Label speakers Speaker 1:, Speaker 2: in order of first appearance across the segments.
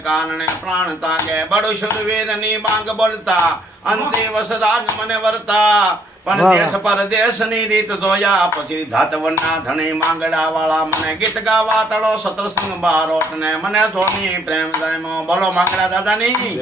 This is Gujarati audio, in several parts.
Speaker 1: કારણે પ્રાણ તાગે બડો બાંગ બોલતા અંતે વસરાજ મને વર્તા પણ. દેશ પરદેશની રીત જોયા પછી ધાતવના ધણી માંગડા વાળા મને ગીત ગાવા તળો સતરસંગ બારોટ ને મને ધોની પ્રેમ જાયમો બોલો માંગડા દાદાની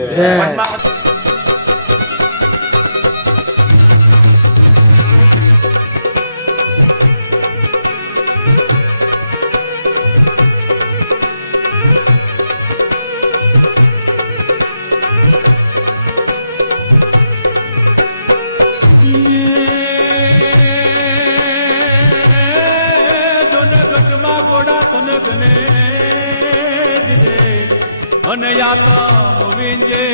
Speaker 2: દીધે અને યાતા વિંજે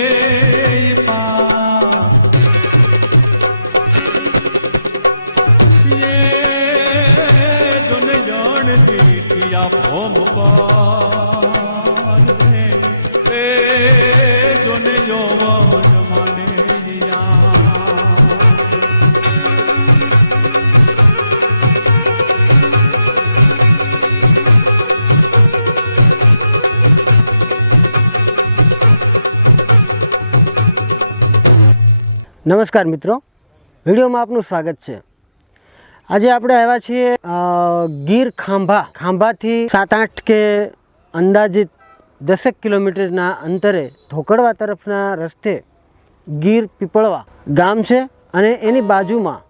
Speaker 2: ભોમ એ જુન જોવન
Speaker 3: નમસ્કાર મિત્રો. વિડીયોમાં આપનું સ્વાગત છે. આજે આપણે આવ્યા છીએ ગીર ખાંભા. ખાંભાથી સાત આઠ કે અંદાજિત દસેક કિલોમીટરના અંતરે ધોકડવા તરફના રસ્તે ગીર પીપળવા ગામ છે અને એની બાજુમાં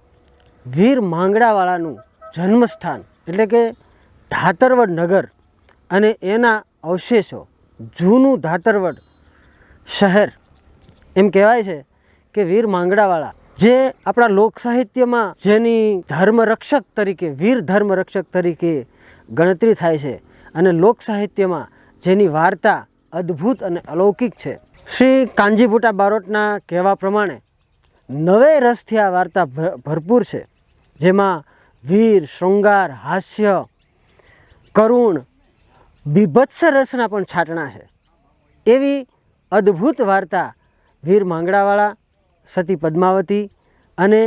Speaker 3: વીર માંગડાવાળાનું જન્મસ્થાન, એટલે કે ધાતરવડ નગર અને એના અવશેષો જૂનું ધાતરવડ શહેર, એમ કહેવાય છે. કે વીર માંગડાવાળા, જે આપણા લોક સાહિત્યમાં જેની ધર્મરક્ષક તરીકે, વીર ધર્મરક્ષક તરીકે ગણતરી થાય છે અને લોક સાહિત્યમાં જેની વાર્તા અદ્ભુત અને અલૌકિક છે. શ્રી કાંજીભૂટા બારોટના કહેવા પ્રમાણે, નવે રસથી આ વાર્તા ભરપૂર છે, જેમાં વીર, શૃંગાર, હાસ્ય, કરુણ, બીભત્સ રસના પણ છાંટણા છે. એવી અદ્ભુત વાર્તા વીર માંગડાવાળા સતી પદ્માવતી અને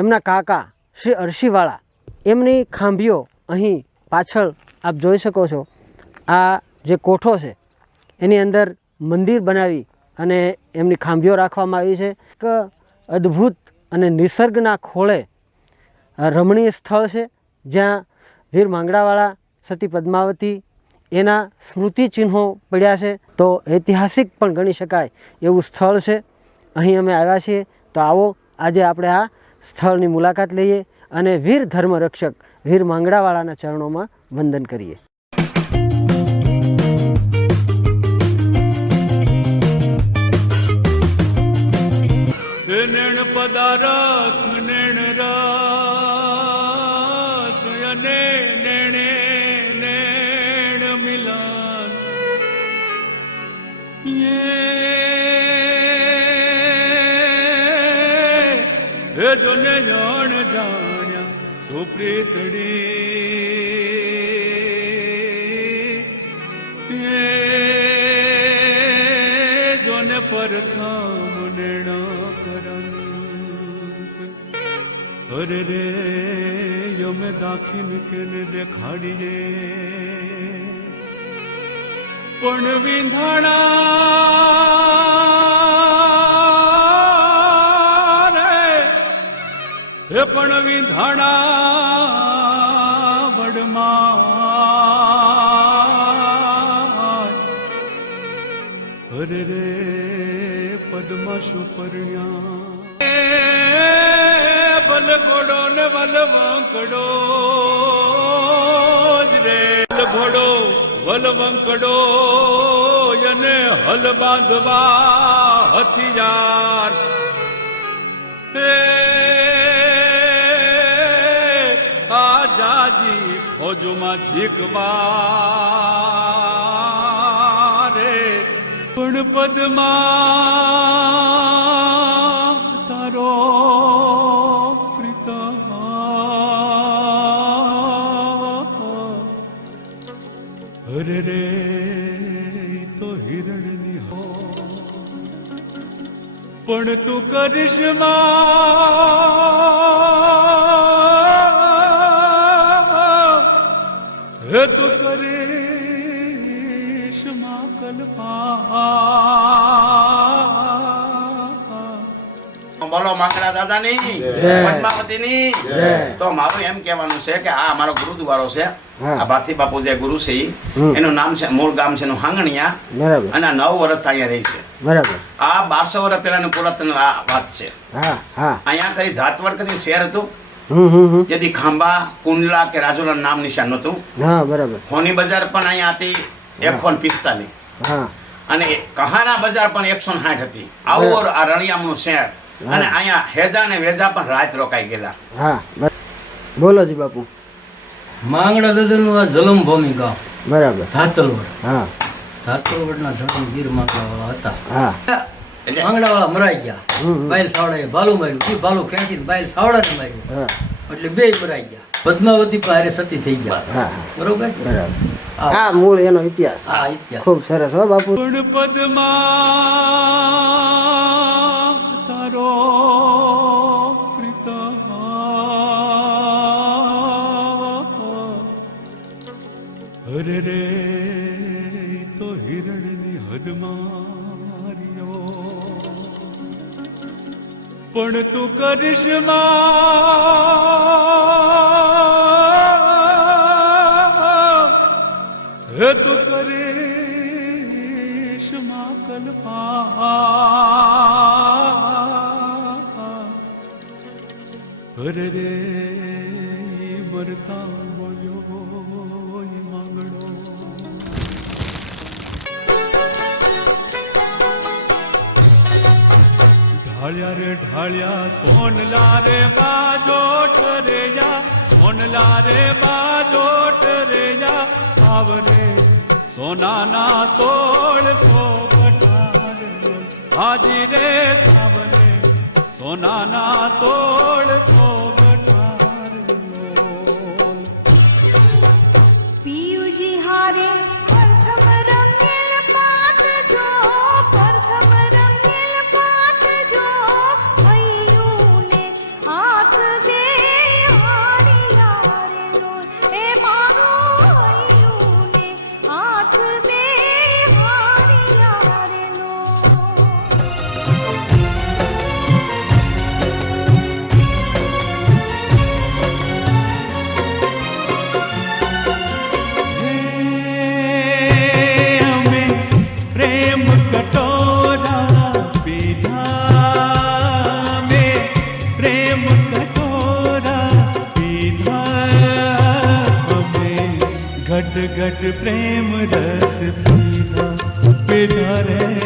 Speaker 3: એમના કાકા શ્રી અરશીવાળા, એમની ખાંભીઓ અહીં પાછળ આપ જોઈ શકો છો. આ જે કોઠો છે, એની અંદર મંદિર બનાવી અને એમની ખાંભીઓ રાખવામાં આવી છે. એક અદ્ભુત અને નિસર્ગના ખોળે રમણીય સ્થળ છે, જ્યાં વીર માંગડાવાળા સતી પદ્માવતી એના સ્મૃતિચિહ્નો પડ્યા છે, તો ઐતિહાસિક પણ ગણી શકાય એવું સ્થળ છે. અહીં અમે આવ્યા છીએ, તો આવો આજે આપણે આ સ્થળની મુલાકાત લઈએ અને વીર ધર્મરક્ષક વીર માંગડાવાળાના ચરણોમાં વંદન કરીએ.
Speaker 2: જોને જાણ જાણ્યા સુપ્રીતડી જોને પરખામ નેણ કરંત અરે રે, યમે દાખીન કેને દેખાડીએ. પણ વિંધાણા હે પણ વિધાણા વડમાં. હરે રે પદ્મ સુપર્ણ્યા બલ ઘોડો ને વલ વંકડો જ રે વલ ઘોડો વલ વંકડો અને હલ બાંધવા હથિયાર. જાજી ફોજમાં ઝીકવા રે. પણ પદમાં, તારો પ્રીતમ. અરે રે, તો હિરણની હો. પણ તું કરિશ્મા હે તું કરિશ્મા કલ્પા
Speaker 1: બોલો માંગડા દાદાની
Speaker 3: જય.
Speaker 1: પદ્માવતીની.
Speaker 3: જય.
Speaker 1: તો મારું એમ કહેવાનું છે કે આ અમારો ગુરુદ્વારો છે. આ ભારતી બાપુ જે ગુરુ છે એનું નામ છે મૂળ ગામ છે એનું હાંગણિયા. અને નવ વર્ષ અહીંયા રહી છે.
Speaker 3: બરાબર.
Speaker 1: આ બારસો વર્ષ પહેલાનું પુરાતન આ વાત છે.
Speaker 3: હા હા.
Speaker 1: અહીંયા કરી ધાતવડ કરીને શહેર હતું.
Speaker 3: હમ હમ હમ.
Speaker 1: જેથી ખાંભા કુંડલા કે રાજુલા નામ નિશાન નહોતું.
Speaker 3: હા બરાબર.
Speaker 1: હોની બજાર પણ અહીંયા હતી એકસો પિસ્તાલીસ.
Speaker 3: હા.
Speaker 1: અને કહાના બજાર પણ એકસો સાઠ હતી. આવું આ રણિયામનું શેર અને અહીંયા હેજા ને વેજા પણ રાત રોકાઈ ગયેલા.
Speaker 3: હા બોલો જી બાપુ.
Speaker 4: માંગડા દાદાનું આ જલમભૂમિ ગામ.
Speaker 3: બરાબર.
Speaker 4: ધાતલવડ.
Speaker 3: હા.
Speaker 4: ધાતલવડના ધણી ગીરમાં હતા.
Speaker 3: હા.
Speaker 1: એટલે?
Speaker 4: માંગડાવાળા મરાઈ ગયા. બાયલ સાવડાએ ભાલું માર્યું. એ ભાલું ખેંચીને બાયલ સાવડાને માર્યું. એટલે બે મરાઈ ગયા. પદ્માવતી પારે સતી થઈ ગયા.
Speaker 3: હા.
Speaker 4: બરોબર?
Speaker 3: બરાબર.
Speaker 4: આ
Speaker 3: મૂળ એનો ઇતિહાસ.
Speaker 4: આ ઇતિહાસ.
Speaker 3: ખૂબ સરસ હો બાપુ.
Speaker 2: ગુણ તારો અરે રે. પણ તું કરીશ હે તું કરીશમાં કલ્પા. હરે રે. ઢાળ્યા ઢળ્યા સોનલા રે બાજો ઠરેયા સોનલા રે બાજો ઠરેયા, સાવરે સોનાના સોળ સો કટારે હાજી રે સાવરે સોનાના સોળ સો ઘટ ઘટ પ્રેમ રસ પીધા પીધા રે